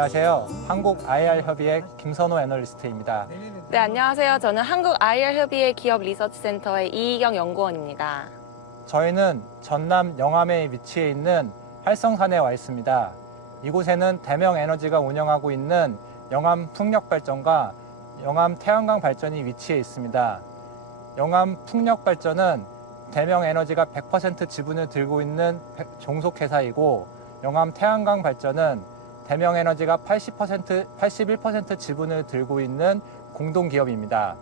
안녕하세요. 한국 IR 협의회 김선호 애널리스트입니다. 네, 안녕하세요. 저는 한국 IR 협의회 기업 리서치 센터의 이희경 연구원입니다. 저희는 전남 영암에 위치해 있는 활성산에 와 있습니다. 이곳에는 대명 에너지가 운영하고 있는 영암 풍력 발전과 영암 태양광 발전이 위치해 있습니다. 영암 풍력 발전은 대명 에너지가 100% 지분을 들고 있는 종속회사이고 영암 태양광 발전은 대명 에너지가 80% 81% 지분을 들고 있는 공동기업입니다.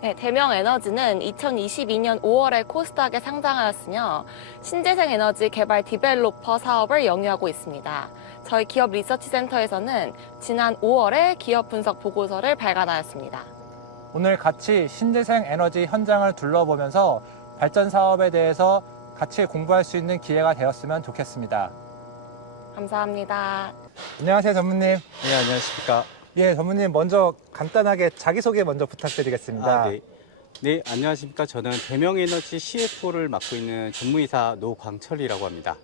네, 대명 에너지는 2022년 5월에 코스닥에 상장하였으며 신재생 에너지 개발 디벨로퍼 사업을 영위하고 있습니다. 저희 기업 리서치 센터에서는 지난 5월에 기업 분석 보고서를 발간하였습니다. 오늘 같이 신재생 에너지 현장을 둘러보면서 발전 사업에 대해서 같이 공부할 수 있는 기회가 되었으면 좋겠습니다. 감사합니다. 안녕하세요, 전무님. 네, 안녕하십니까. 예, 전무님 먼저 간단하게 자기소개 먼저 부탁드리겠습니다. 아, 네. 네, 안녕하십니까. 저는 대명에너지 CFO를 맡고 있는 전무이사 노광철이라고 합니다.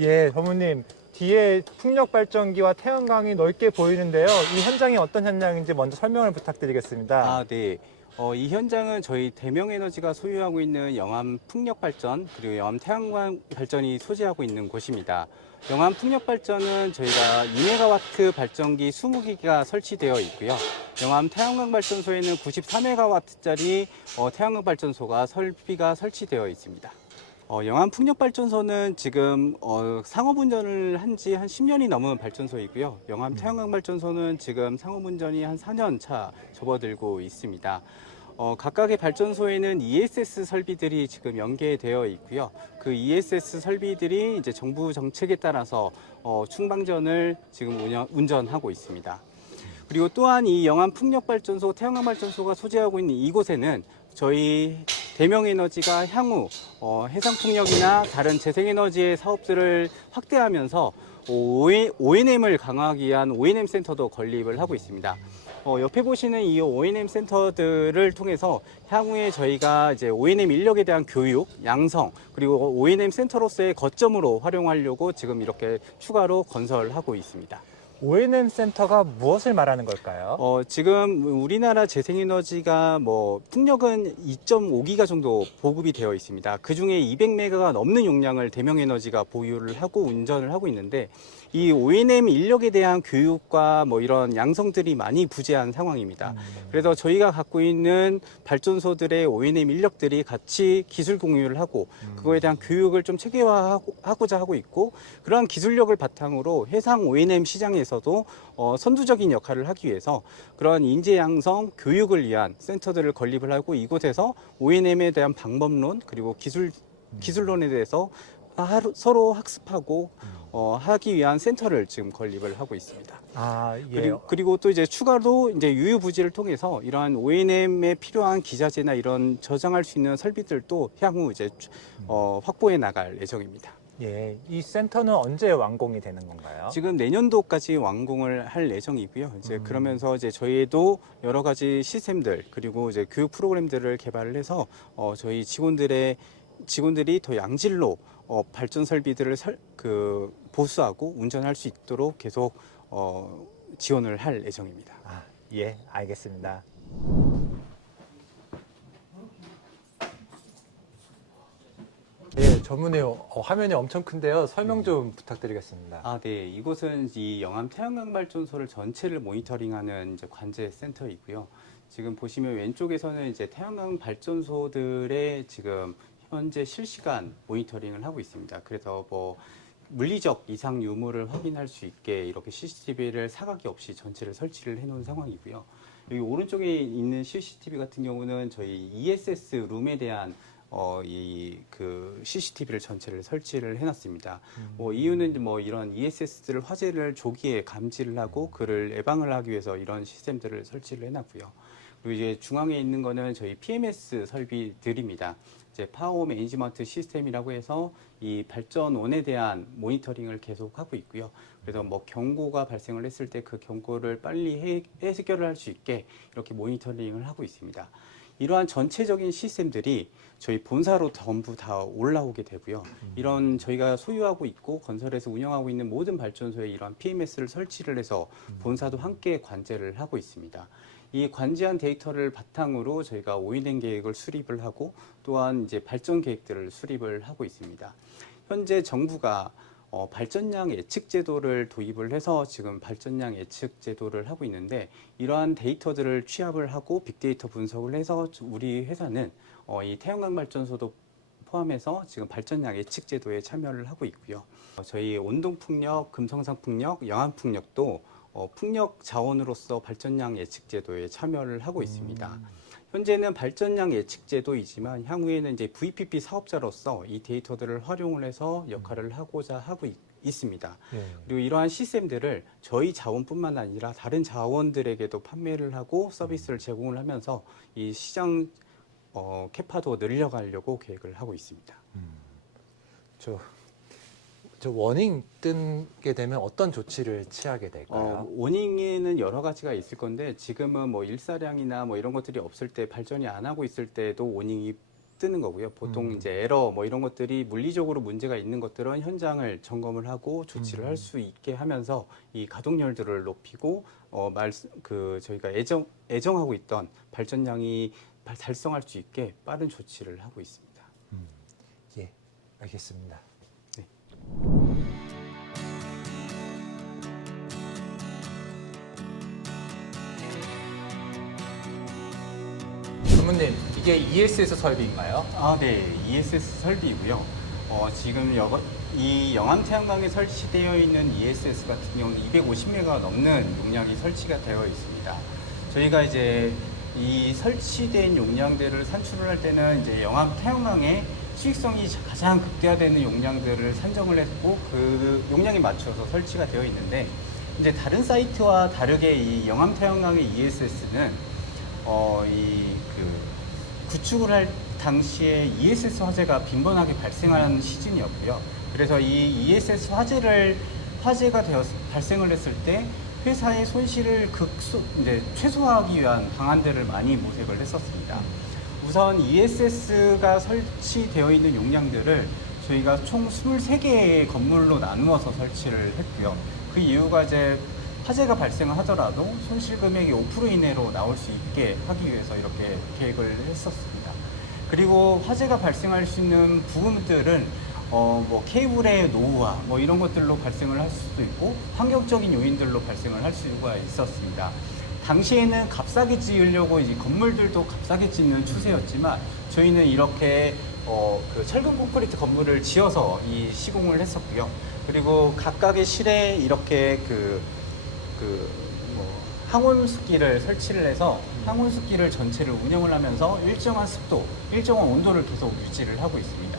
예, 전무님. 뒤에 풍력 발전기와 태양광이 넓게 보이는데요. 이 현장이 어떤 현장인지 먼저 설명을 부탁드리겠습니다. 아, 네. 어, 이 현장은 저희 대명에너지가 소유하고 있는 영암 풍력 발전 그리고 영암 태양광 발전이 소재하고 있는 곳입니다. 영암 풍력 발전은 저희가 2메가와트 발전기 20기가 설치되어 있고요. 영암 태양광 발전소에는 93메가와트짜리 어, 태양광 발전소가 설비가 설치되어 있습니다. 어, 영암 풍력 발전소는 지금 어, 상업 운전을 한 지 한 10년이 넘은 발전소이고요. 영암 태양광 발전소는 지금 상업 운전이 한 4년 차 접어들고 있습니다. 어, 각각의 발전소에는 ESS 설비들이 지금 연계되어 있고요. 그 ESS 설비들이 이제 정부 정책에 따라서 어, 충방전을 지금 운영, 운전하고 있습니다. 그리고 또한 이 영암 풍력 발전소, 태양광 발전소가 소재하고 있는 이곳에는 저희 대명에너지가 향후 어, 해상풍력이나 다른 재생에너지의 사업들을 확대하면서 ONM을 강화하기 위한 ONM 센터도 건립을 하고 있습니다. 어, 옆에 보시는 이 ONM 센터들을 통해서 향후에 저희가 이제 ONM 인력에 대한 교육, 양성, 그리고 ONM 센터로서의 거점으로 활용하려고 지금 이렇게 추가로 건설하고 있습니다. ONM 센터가 무엇을 말하는 걸까요? 어, 지금 우리나라 재생에너지가 뭐 풍력은 2.5기가 정도 보급이 되어 있습니다. 그 중에 200메가가 넘는 용량을 대명에너지가 보유를 하고 운전을 하고 있는데 이 ONM 인력에 대한 교육과 뭐 이런 양성들이 많이 부재한 상황입니다. 그래서 저희가 갖고 있는 발전소들의 ONM 인력들이 같이 기술 공유를 하고 그거에 대한 교육을 좀 체계화하고자 하고 있고 그러한 기술력을 바탕으로 해상 ONM 시장에서도 어, 선두적인 역할을 하기 위해서 그러한 인재 양성 교육을 위한 센터들을 건립을 하고 이곳에서 ONM에 대한 방법론 그리고 기술 기술론에 대해서 하루, 서로 학습하고 어, 하기 위한 센터를 지금 건립을 하고 있습니다. 아, 예. 그리고, 그리고 또 이제 추가로 이제 유유부지를 통해서 이러한 ONM에 필요한 기자재나 이런 저장할 수 있는 설비들도 향후 이제 어, 확보해 나갈 예정입니다. 예. 이 센터는 언제 완공이 되는 건가요? 지금 내년도까지 완공을 할 예정이고요. 이제 음. 그러면서 이제 저희도 여러 가지 시스템들 그리고 이제 교육 프로그램들을 개발을 해서 어, 저희 직원들의 직원들이 더 양질로 어, 발전 설비들을 설, 그 보수하고 운전할 수 있도록 계속 어, 지원을 할 예정입니다. 아, 예, 알겠습니다. 예, 전문의 어, 화면이 엄청 큰데요. 설명 좀 부탁드리겠습니다. 아, 네. 이곳은 이 영암 태양광 발전소를 전체를 모니터링하는 이제 관제 센터이고요. 지금 보시면 왼쪽에서는 이제 태양광 발전소들의 지금 현재 실시간 모니터링을 하고 있습니다. 그래서 뭐 물리적 이상 유무를 확인할 수 있게 이렇게 CCTV를 사각이 없이 전체를 설치를 해놓은 상황이고요. 여기 오른쪽에 있는 CCTV 같은 경우는 저희 ESS 룸에 대한 어, 이, 그, CCTV를 전체를 설치를 해놨습니다. 뭐, 이유는 뭐, 이런 ESS들 화재를 조기에 감지를 하고 그를 예방을 하기 위해서 이런 시스템들을 설치를 해놨고요. 그리고 이제 중앙에 있는 거는 저희 PMS 설비들입니다. 이제 파워 매니지먼트 시스템이라고 해서 이 발전원에 대한 모니터링을 계속 하고 있고요. 그래서 뭐 경고가 발생을 했을 때 그 경고를 빨리 해, 해결을 할 수 있게 이렇게 모니터링을 하고 있습니다. 이러한 전체적인 시스템들이 저희 본사로 전부 다 올라오게 되고요. 이런 저희가 소유하고 있고 건설에서 운영하고 있는 모든 발전소에 이러한 PMS를 설치를 해서 본사도 함께 관제를 하고 있습니다. 이 관제한 데이터를 바탕으로 저희가 오인행 계획을 수립을 하고 또한 이제 발전 계획들을 수립을 하고 있습니다. 현재 정부가 어, 발전량 예측 제도를 도입을 해서 지금 발전량 예측 제도를 하고 있는데 이러한 데이터들을 취합을 하고 빅데이터 분석을 해서 우리 회사는 어, 이 태양광 발전소도 포함해서 지금 발전량 예측 제도에 참여를 하고 있고요. 어, 저희 온동 풍력, 금성산 풍력, 영암 풍력도 어, 풍력 자원으로서 발전량 예측 제도에 참여를 하고 있습니다. 현재는 발전량 예측 제도이지만 향후에는 이제 VPP 사업자로서 이 데이터들을 활용을 해서 역할을 하고자 하고 있, 있습니다. 예. 그리고 이러한 시스템들을 저희 자원뿐만 아니라 다른 자원들에게도 판매를 하고 서비스를 제공을 하면서 이 시장 어, 캐파도 늘려가려고 계획을 하고 있습니다. 저, 저 워닝 뜬게 되면 어떤 조치를 취하게 될까요? 어, 오닝에는 여러 가지가 있을 건데 지금은 뭐 일사량이나 뭐 이런 것들이 없을 때 발전이 안 하고 있을 때도 오닝이 뜨는 거고요. 보통 음. 이제 에러 뭐 이런 것들이 물리적으로 문제가 있는 것들은 현장을 점검을 하고 조치를 음. 할수 있게 하면서 이 가동률들을 높이고 어, 말그 저희가 애정 애정하고 있던 발전량이 발- 달성할 수 있게 빠른 조치를 하고 있습니다. 예, 알겠습니다. 네. 주무님, 이게 ESS 설비인가요? 아, 네. ESS 설비이고요. 어, 지금 여, 이 영암 태양광에 설치되어 있는 ESS 같은 경우는 250메가 넘는 용량이 설치가 되어 있습니다. 저희가 이제 이 설치된 용량들을 산출을 할 때는 이제 영암 태양광의 수익성이 가장 극대화되는 용량들을 산정을 했고 그 용량에 맞춰서 설치가 되어 있는데 이제 다른 사이트와 다르게 이 영암 태양광의 ESS는 어, 이그 구축을 할 당시에 ESS 화재가 빈번하게 발생하는 시즌이었고요. 그래서 이 ESS 화재를 화재가 되어 발생을 했을 때 회사의 손실을 극소 이제 최소화하기 위한 방안들을 많이 모색을 했었습니다. 우선 ESS가 설치되어 있는 용량들을 저희가 총 23개의 건물로 나누어서 설치를 했고요. 그 이유가 이제 화재가 발생을 하더라도 손실 금액이 5% 이내로 나올 수 있게 하기 위해서 이렇게 계획을 했었습니다. 그리고 화재가 발생할 수 있는 부분들은 어, 뭐 케이블의 노후화 뭐 이런 것들로 발생을 할 수도 있고 환경적인 요인들로 발생을 할 수가 있었습니다. 당시에는 값싸게 지으려고 이제 건물들도 값싸게 짓는 추세였지만 저희는 이렇게 어, 그 철근 콘크리트 건물을 지어서 이 시공을 했었고요. 그리고 각각의 실에 이렇게 그, 그, 뭐, 항온수기를 설치를 해서 항온수기를 전체를 운영을 하면서 일정한 습도, 일정한 온도를 계속 유지를 하고 있습니다.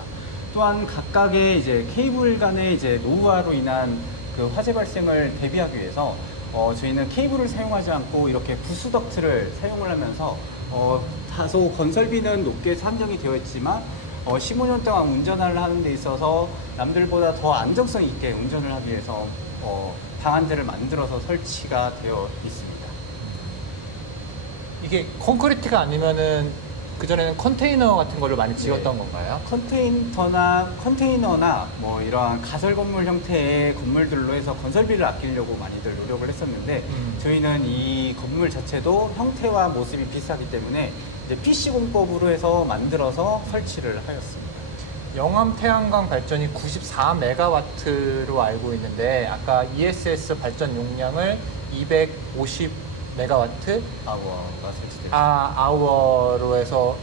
또한 각각의 이제 케이블 간의 이제 노후화로 인한 그 화재 발생을 대비하기 위해서 어, 저희는 케이블을 사용하지 않고 이렇게 부수 덕트를 사용을 하면서 어, 다소 건설비는 높게 산정이 되어 있지만 어, 15년 동안 운전을 하는 데 있어서 남들보다 더 안정성 있게 운전을 하기 위해서 어, 방안들을 만들어서 설치가 되어 있습니다. 이게 콘크리트가 아니면은 그전에는 컨테이너 같은 걸로 많이 지었던 네. 건가요? 컨테이너나 컨테이너나 뭐 이러한 가설 건물 형태의 건물들로 해서 건설비를 아끼려고 많이들 노력을 했었는데 음. 저희는 이 건물 자체도 형태와 모습이 비슷하기 때문에 이제 PC 공법으로 해서 만들어서 설치를 하였습니다. 영암 태양광 발전이 94메가와트로 알고 있는데 아까 ESS 발전 용량을 250 메가와트 아워가 설치되어 아, 아워로 해서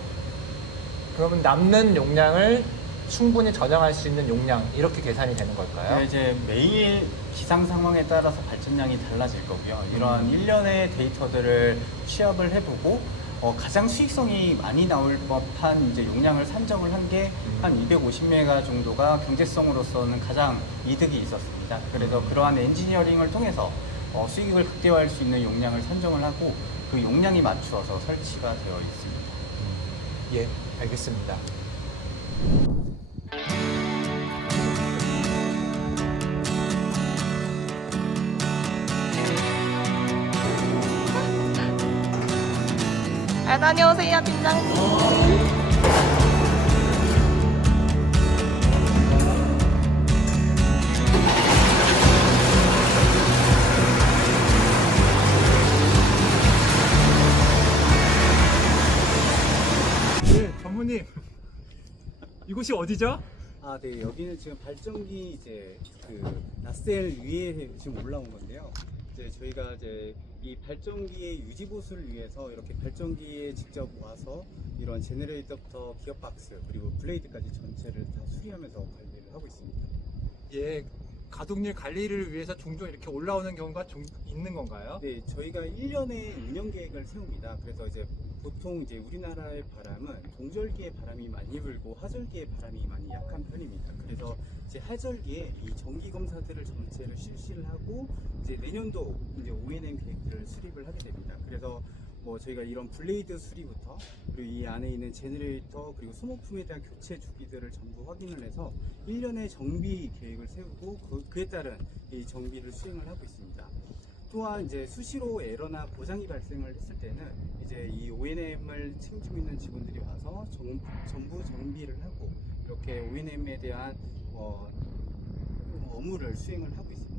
그러면 남는 용량을 충분히 저장할 수 있는 용량 이렇게 계산이 되는 걸까요? 네, 이제 매일 기상 상황에 따라서 발전량이 달라질 거고요. 이러한 음. 일련의 데이터들을 취합을 해보고 어, 가장 수익성이 많이 나올 법한 이제 용량을 산정을 한 게한 음. 250메가 정도가 경제성으로서는 가장 이득이 있었습니다. 그래서 그러한 엔지니어링을 통해서 어, 수익을 극대화할 수 있는 용량을 산정을 하고 그 용량이 맞추어서 설치가 되어 있습니다. 예, 알겠습니다. 잘 다녀오세요, 팀장님. 곳이 어디죠? 아, 네. 여기는 지금 발전기 이제 그 나셀 위에 지금 올라온 건데요. 이제 저희가 이제 이 발전기의 유지 보수를 위해서 이렇게 발전기에 직접 와서 이런 제너레이터부터 기어 박스 그리고 블레이드까지 전체를 다 수리하면서 관리를 하고 있습니다. 예, 가동률 관리를 위해서 종종 이렇게 올라오는 경우가 종, 있는 건가요? 네, 저희가 1년에 운영 계획을 세웁니다. 그래서 이제 보통 이제 우리나라의 바람은 동절기에 바람이 많이 불고 하절기에 바람이 많이 약한 편입니다. 그래서 이제 하절기에 이 정기 검사들을 전체를 실시를 하고 이제 내년도 이제 ONM 계획들을 수립을 하게 됩니다. 그래서 뭐 저희가 이런 블레이드 수리부터 그리고 이 안에 있는 제너레이터 그리고 소모품에 대한 교체 주기들을 전부 확인을 해서 1년의 정비 계획을 세우고 그, 그에 따른 이 정비를 수행을 하고 있습니다. 또한 이제 수시로 에러나 고장이 발생을 했을 때는 이제 이 ONM을 책임지고 있는 직원들이 와서 정, 전부 정비를 하고 이렇게 ONM에 대한 어, 업무를 수행을 하고 있습니다.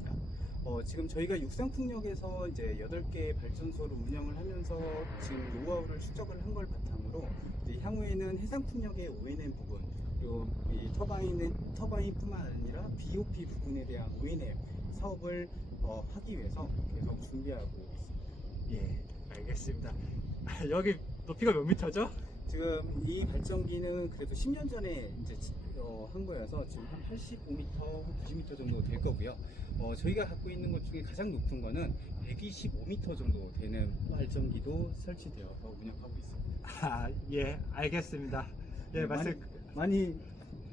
어, 지금 저희가 육상풍력에서 이제 8개 발전소를 운영을 하면서 지금 노하우를 축적을 한 걸 바탕으로 향후에는 해상풍력의 ONM 부분 그리고 이 터바인은 터바인뿐만 아니라 BOP 부분에 대한 ONM 사업을 어, 하기 위해서 계속 준비하고 있습니다. 예, 알겠습니다. 여기 높이가 몇 미터죠? 지금 이 발전기는 그래도 10년 전에 이제 지- 어, 한 거여서 지금 한 85m, 90m 정도 될 거고요. 어, 저희가 갖고 있는 것 중에 가장 높은 거는 125m 정도 되는 발전기도 설치되어서 운영하고 있습니다. 아, 예, 알겠습니다. 예, 네, 말씀 많이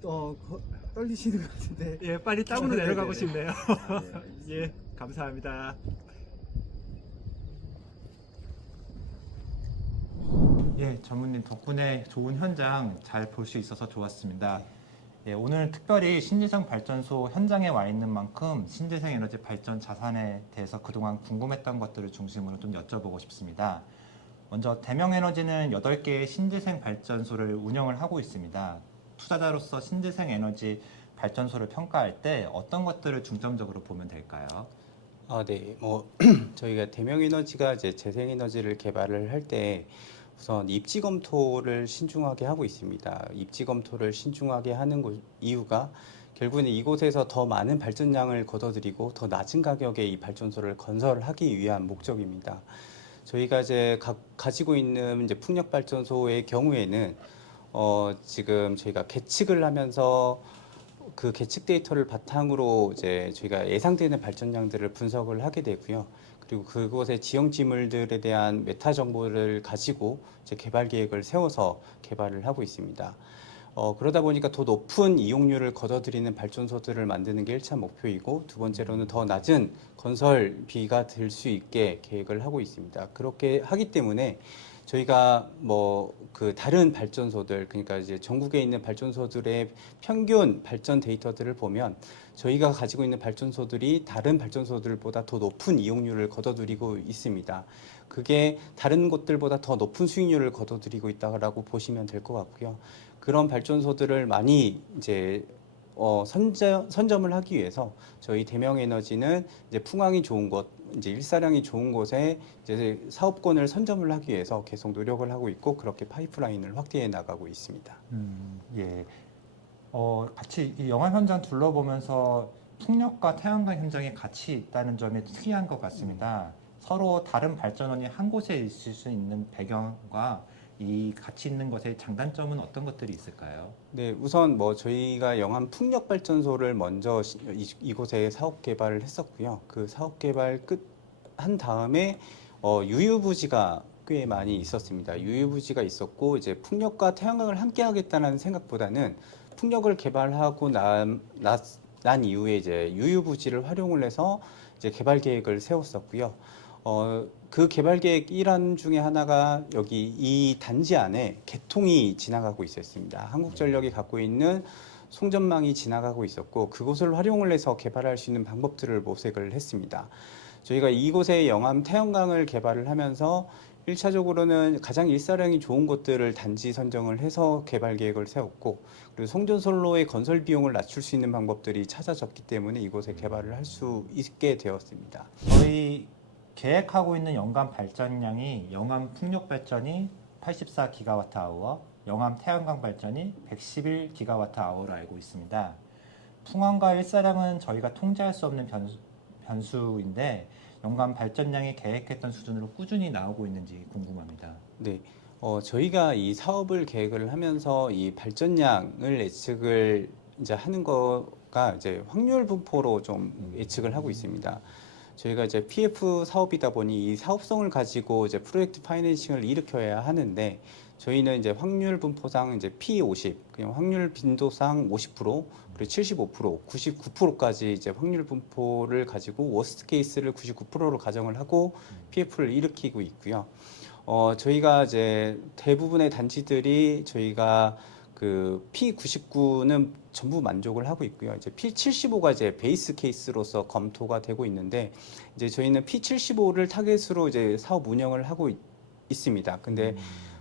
어, 거- 떨리시는 것 같은데. 예, 빨리 땅으로 네, 내려가고 네, 네. 싶네요. 네, 알겠습니다. 예, 감사합니다. 예, 전무님 덕분에 좋은 현장 잘 볼 수 있어서 좋았습니다. 예, 오늘 특별히 신재생 발전소 현장에 와 있는 만큼 신재생 에너지 발전 자산에 대해서 그동안 궁금했던 것들을 중심으로 좀 여쭤보고 싶습니다. 먼저 대명에너지는 8개의 신재생 발전소를 운영을 하고 있습니다. 투자자로서 신재생 에너지 발전소를 평가할 때 어떤 것들을 중점적으로 보면 될까요? 아, 네. 뭐 저희가 대명에너지가 이제 재생에너지를 개발을 할 때 우선 입지 검토를 신중하게 하고 있습니다. 입지 검토를 신중하게 하는 곳- 이유가 결국은 이곳에서 더 많은 발전량을 걷어들이고 더 낮은 가격에 이 발전소를 건설하기 위한 목적입니다. 저희가 이제 가, 가지고 있는 이제 풍력 발전소의 경우에는 어, 지금 저희가 계측을 하면서 그 계측 데이터를 바탕으로 이제 저희가 예상되는 발전량들을 분석을 하게 되고요. 그리고 그곳의 지형 지물들에 대한 메타 정보를 가지고 이제 개발 계획을 세워서 개발을 하고 있습니다. 어, 그러다 보니까 더 높은 이용률을 거둬들이는 발전소들을 만드는 게 1차 목표이고 두 번째로는 더 낮은 건설비가 들 수 있게 계획을 하고 있습니다. 그렇게 하기 때문에 저희가 뭐 그 다른 발전소들 그러니까 이제 전국에 있는 발전소들의 평균 발전 데이터들을 보면 저희가 가지고 있는 발전소들이 다른 발전소들보다 더 높은 이용률을 거둬들이고 있습니다. 그게 다른 곳들보다 더 높은 수익률을 거둬들이고 있다라고 보시면 될 것 같고요. 그런 발전소들을 많이 이제 어, 선점, 선점을 하기 위해서 저희 대명에너지는 이제 풍황이 좋은 곳, 이제 일사량이 좋은 곳에 이제 사업권을 선점을 하기 위해서 계속 노력을 하고 있고 그렇게 파이프라인을 확대해 나가고 있습니다. 음, 예. 어, 같이 이 영화 현장 둘러보면서 풍력과 태양광 현장이 같이 있다는 점이 특이한 것 같습니다. 서로 다른 발전원이 한 곳에 있을 수 있는 배경과 이 같이 있는 것의 장단점은 어떤 것들이 있을까요? 네, 우선 뭐 저희가 영암 풍력 발전소를 먼저 시- 이- 이곳에 사업 개발을 했었고요. 그 사업 개발 끝 한 다음에 어, 유유부지가 꽤 많이 있었습니다. 유유부지가 있었고 이제 풍력과 태양광을 함께 하겠다는 생각보다는 풍력을 개발하고 난, 나- 난 이후에 이제 유유부지를 활용을 해서 이제 개발 계획을 세웠었고요. 어, 그 개발 계획 일환 중에 하나가 여기 이 단지 안에 개통이 지나가고 있었습니다. 한국전력이 갖고 있는 송전망이 지나가고 있었고 그곳을 활용을 해서 개발할 수 있는 방법들을 모색을 했습니다. 저희가 이곳에 영암 태양광을 개발을 하면서 1차적으로는 가장 일사량이 좋은 곳들을 단지 선정을 해서 개발 계획을 세웠고 그리고 송전솔로의 건설 비용을 낮출 수 있는 방법들이 찾아졌기 때문에 이곳에 개발을 할 수 있게 되었습니다. 저희 계획하고 있는 연간 발전량이 영암 풍력 발전이 84기가와트아워, 영암 태양광 발전이 111기가와트아워로 알고 있습니다. 풍황과 일사량은 저희가 통제할 수 없는 변수, 변수인데 연간 발전량이 계획했던 수준으로 꾸준히 나오고 있는지 궁금합니다. 네. 어, 저희가 이 사업을 계획을 하면서 이 발전량을 예측을 이제 하는 거가 이제 확률 분포로 좀 예측을 하고 있습니다. 저희가 이제 PF 사업이다 보니 이 사업성을 가지고 이제 프로젝트 파이낸싱을 일으켜야 하는데 저희는 이제 확률 분포상 이제 P50, 그냥 확률 빈도상 50%, 그리고 75%, 99%까지 이제 확률 분포를 가지고 워스트 케이스를 99%로 가정을 하고 PF를 일으키고 있고요. 어, 저희가 이제 대부분의 단지들이 저희가 그 P99는 전부 만족을 하고 있고요. 이제 P75가 이제 베이스 케이스로서 검토가 되고 있는데 이제 저희는 P75를 타겟으로 이제 사업 운영을 하고 있, 있습니다. 근데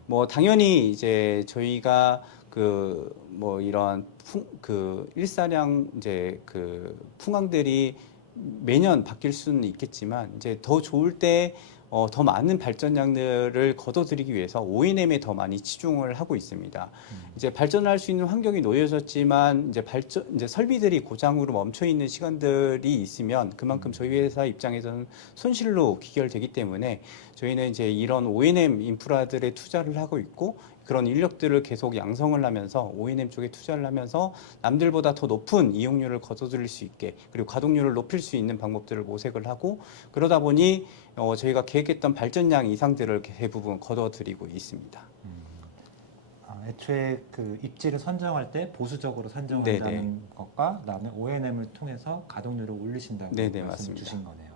뭐 당연히 이제 저희가 그 뭐 이런 풍, 그 일사량 이제 그 풍황들이 매년 바뀔 수는 있겠지만 이제 더 좋을 때 어, 더 많은 발전량들을 거둬들이기 위해서 O&M에 더 많이 치중을 하고 있습니다. 이제 발전을 할수 있는 환경이 놓여졌지만 이제 발전 이제 설비들이 고장으로 멈춰 있는 시간들이 있으면 그만큼 저희 회사 입장에서는 손실로 귀결되기 때문에 저희는 이제 이런 O&M 인프라들에 투자를 하고 있고 그런 인력들을 계속 양성을 하면서 O&M 쪽에 투자를 하면서 남들보다 더 높은 이용률을 거둬들일 수 있게 그리고 가동률을 높일 수 있는 방법들을 모색을 하고 그러다 보니 어, 저희가 계획했던 발전량 이상들을 대부분 거둬들이고 있습니다. 아, 애초에 그 입지를 선정할 때 보수적으로 선정한다는 네네. 것과 그다음에 O&M을 통해서 가동률을 올리신다고 네네, 말씀 맞습니다. 주신 거네요.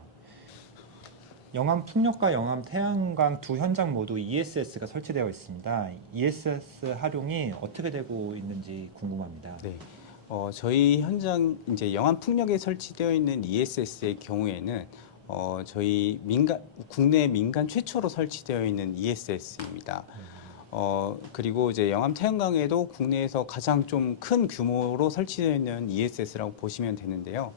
영암 풍력과 영암 태양광 두 현장 모두 ESS가 설치되어 있습니다. ESS 활용이 어떻게 되고 있는지 궁금합니다. 네. 어, 저희 현장 이제 영암 풍력에 설치되어 있는 ESS의 경우에는 어, 저희 민간 국내 민간 최초로 설치되어 있는 ESS입니다. 어, 그리고 이제 영암 태양광에도 국내에서 가장 좀 큰 규모로 설치되어 있는 ESS라고 보시면 되는데요.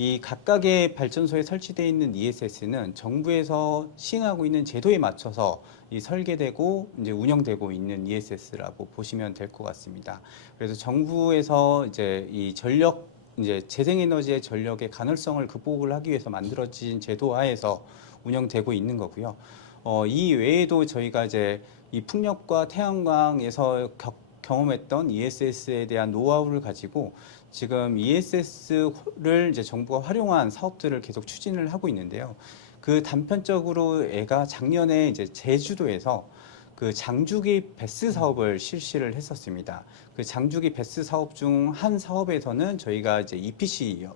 이 각각의 발전소에 설치되어 있는 ESS는 정부에서 시행하고 있는 제도에 맞춰서 이 설계되고 이제 운영되고 있는 ESS라고 보시면 될 것 같습니다. 그래서 정부에서 이제 이 전력 이제 재생에너지의 전력의 가능성을 극복을 하기 위해서 만들어진 제도 하에서 운영되고 있는 거고요. 어, 이 외에도 저희가 이제 이 풍력과 태양광에서 겨- 경험했던 ESS에 대한 노하우를 가지고 지금 ESS를 이제 정부가 활용한 사업들을 계속 추진을 하고 있는데요. 그 단편적으로 애가 작년에 이제 제주도에서 그 장주기 베스 사업을 실시를 했었습니다. 그 장주기 베스 사업 중 한 사업에서는 저희가 이제 EPC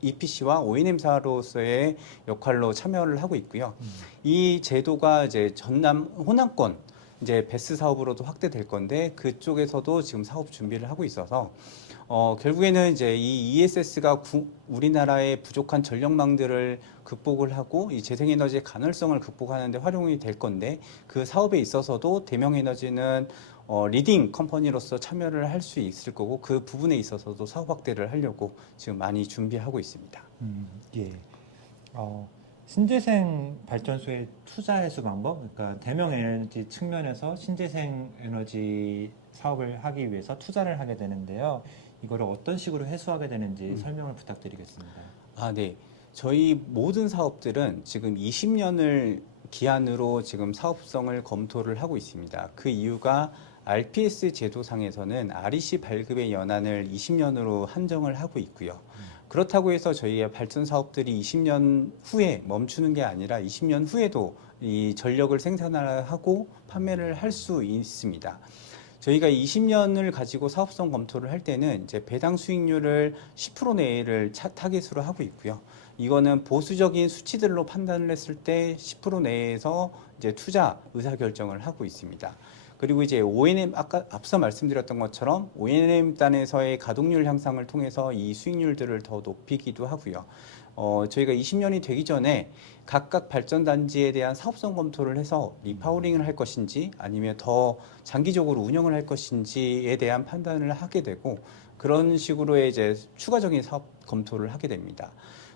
EPC와 O&M사로서의 역할로 참여를 하고 있고요. 이 제도가 이제 전남 호남권 이제 베스 사업으로도 확대될 건데 그쪽에서도 지금 사업 준비를 하고 있어서 어 결국에는 이제 이 ESS가 우리나라의 부족한 전력망들을 극복을 하고 이 재생에너지의 가능성을 극복하는데 활용이 될 건데 그 사업에 있어서도 대명에너지는 어, 리딩 컴퍼니로서 참여를 할 수 있을 거고 그 부분에 있어서도 사업 확대를 하려고 지금 많이 준비하고 있습니다. 음, 예. 어, 신재생 발전소의 투자 해수 방법, 그러니까 대명 에너지 측면에서 신재생 에너지 사업을 하기 위해서 투자를 하게 되는데요. 이거를 어떤 식으로 해소하게 되는지 음. 설명을 부탁드리겠습니다. 아, 네. 저희 모든 사업들은 지금 20년을 기한으로 지금 사업성을 검토를 하고 있습니다. 그 이유가 RPS 제도상에서는 REC 발급의 연한을 20년으로 한정을 하고 있고요. 그렇다고 해서 저희의 발전 사업들이 20년 후에 멈추는 게 아니라 20년 후에도 이 전력을 생산하고 판매를 할 수 있습니다. 저희가 20년을 가지고 사업성 검토를 할 때는 이제 배당 수익률을 10% 내를 차- 타겟으로 하고 있고요. 이거는 보수적인 수치들로 판단을 했을 때 10% 내에서 이제 투자 의사 결정을 하고 있습니다. 그리고 이제 O&M 아까 앞서 말씀드렸던 것처럼 O&M 단에서의 가동률 향상을 통해서 이 수익률들을 더 높이기도 하고요. 어, 저희가 20년이 되기 전에 각각 발전 단지에 대한 사업성 검토를 해서 리파워링을 할 것인지 아니면 더 장기적으로 운영을 할 것인지에 대한 판단을 하게 되고 그런 식으로의 이제 추가적인 사업 검토를 하게 됩니다.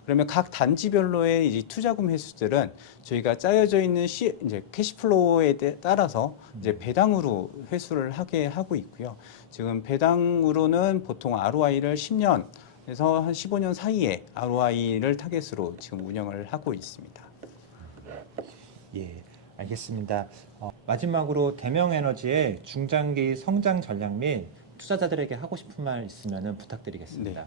그러면 각 단지별로의 이제 투자금 회수들은 저희가 짜여져 있는 시, 이제 캐시플로우에 대- 따라서 이제 배당으로 회수를 하게 하고 있고요. 지금 배당으로는 보통 ROI를 10년 에서 한 15년 사이에 ROI를 타겟으로 지금 운영을 하고 있습니다. 예, 알겠습니다. 어, 마지막으로 대명 에너지의 중장기 성장 전략 및 투자자들에게 하고 싶은 말 있으면 부탁드리겠습니다.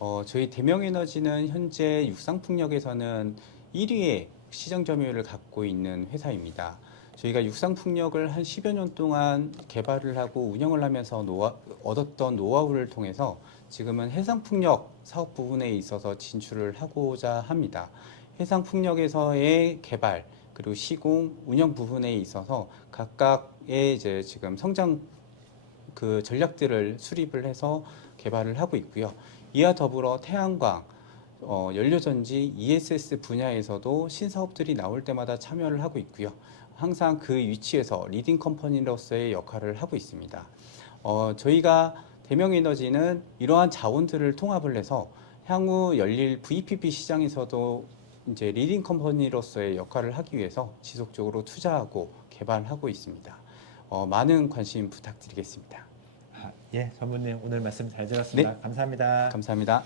어, 저희 대명 에너지는 현재 육상풍력에서는 1위의 시장 점유율을 갖고 있는 회사입니다. 저희가 육상 풍력을 한 10여 년 동안 개발을 하고 운영을 하면서 노하, 얻었던 노하우를 통해서 지금은 해상 풍력 사업 부분에 있어서 진출을 하고자 합니다. 해상 풍력에서의 개발 그리고 시공 운영 부분에 있어서 각각의 이제 지금 성장 그 전략들을 수립을 해서 개발을 하고 있고요. 이와 더불어 태양광, 어, 연료전지, ESS 분야에서도 신사업들이 나올 때마다 참여를 하고 있고요. 항상 그 위치에서 리딩 컴퍼니로서의 역할을 하고 있습니다. 어, 저희가 대명에너지는 이러한 자원들을 통합을 해서 향후 열릴 VPP 시장에서도 이제 리딩 컴퍼니로서의 역할을 하기 위해서 지속적으로 투자하고 개발하고 있습니다. 어, 많은 관심 부탁드리겠습니다. 아, 예, 전무님 오늘 말씀 잘 들었습니다. 감사합니다. 감사합니다.